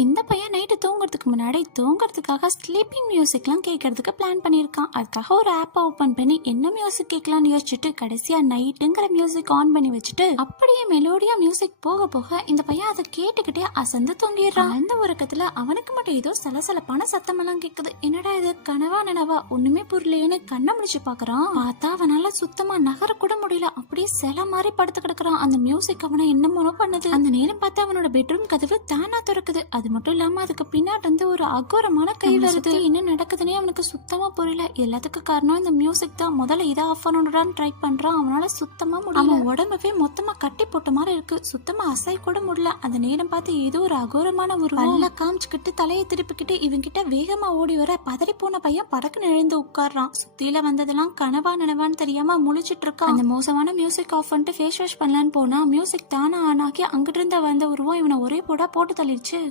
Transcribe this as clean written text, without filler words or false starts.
இந்த பையன் நைட்டு தூங்குறதுக்கு முன்னாடி தூங்குறதுக்காக ஸ்லீப்பிங் மியூசிக்லாம் கேட்கறதுக்கு பிளான் பண்ணியிருக்கான். அதுக்காக ஒரு ஆப்பை ஓப்பன் பண்ணி என்ன மியூசிக் கேட்கலாம்னு யோசிச்சுட்டு கடைசியா நைட்டுங்கிற மியூசிக் ஆன் பண்ணி வச்சுட்டு அப்படியே மெலோடியா மியூசிக் போக போக இந்த பையன் அதை கேட்டுக்கிட்டே அசந்து தூங்கிடுறான். அந்த உறக்கத்துல அவனுக்கு மட்டும் ஏதோ சலசலப்பான சத்தமெல்லாம் கேக்குது. என்னடா இது, கனவா நனவா ஒண்ணுமே புரியலையேன்னு கண்ணை முடிச்சு பாக்குறான். பார்த்தா அவனால சுத்தமா நகர கூட முடியல. அப்படியே சில மாதிரி படுத்து கிடக்குறான். அந்த மியூசிக் அவனை என்னமோ பண்ணுது. அந்த நேரம் பார்த்து அவனோட பெட்ரூம் கதவு தானா திறக்குது. அது மட்டும் இல்லாம அதுக்கு பின்னாடி வந்து ஒரு அகோரமான கை வருது. என்ன நடக்குதுன்னே அவனுக்கு சுத்தமா புரியல. எல்லாத்துக்கும் காரணம் இந்த மியூசிக் தான். முதல்ல இதை ஆஃப் பண்ணணும்னு ட்ரை பண்றான். அவனால சுத்தமா முடியல. அவன் உடம்பவே மொத்தமா கட்டி போட்ட மாதிரி இருக்கு. சுத்தமா அசை கூட முடியல. அந்த நேரம் பார்த்து ஏதோ ஒரு அகோரமான ஒரு பல்ல காமிச்சுக்கிட்டு தலையை திருப்பிக்கிட்டு இவங்கிட்ட வேகமா ஓடி வர பதறி போன பையன் படக்குன்னு எழுந்து உட்கார்றான். சுத்தியில வந்ததெல்லாம் கனவா நினைவான்னு தெரியாம முழிச்சிட்டு இருக்கான். அந்த மோசமான மியூசிக் ஆஃப் பண்ணிட்டு ஃபேஸ் வாஷ் பண்ணலான்னு போனா மியூசிக் தானா ஆனாக்கி அங்கிட்டு இருந்த வந்த உருவம் இவனை ஒரே போடா போட்டு தள்ளிடுச்சு.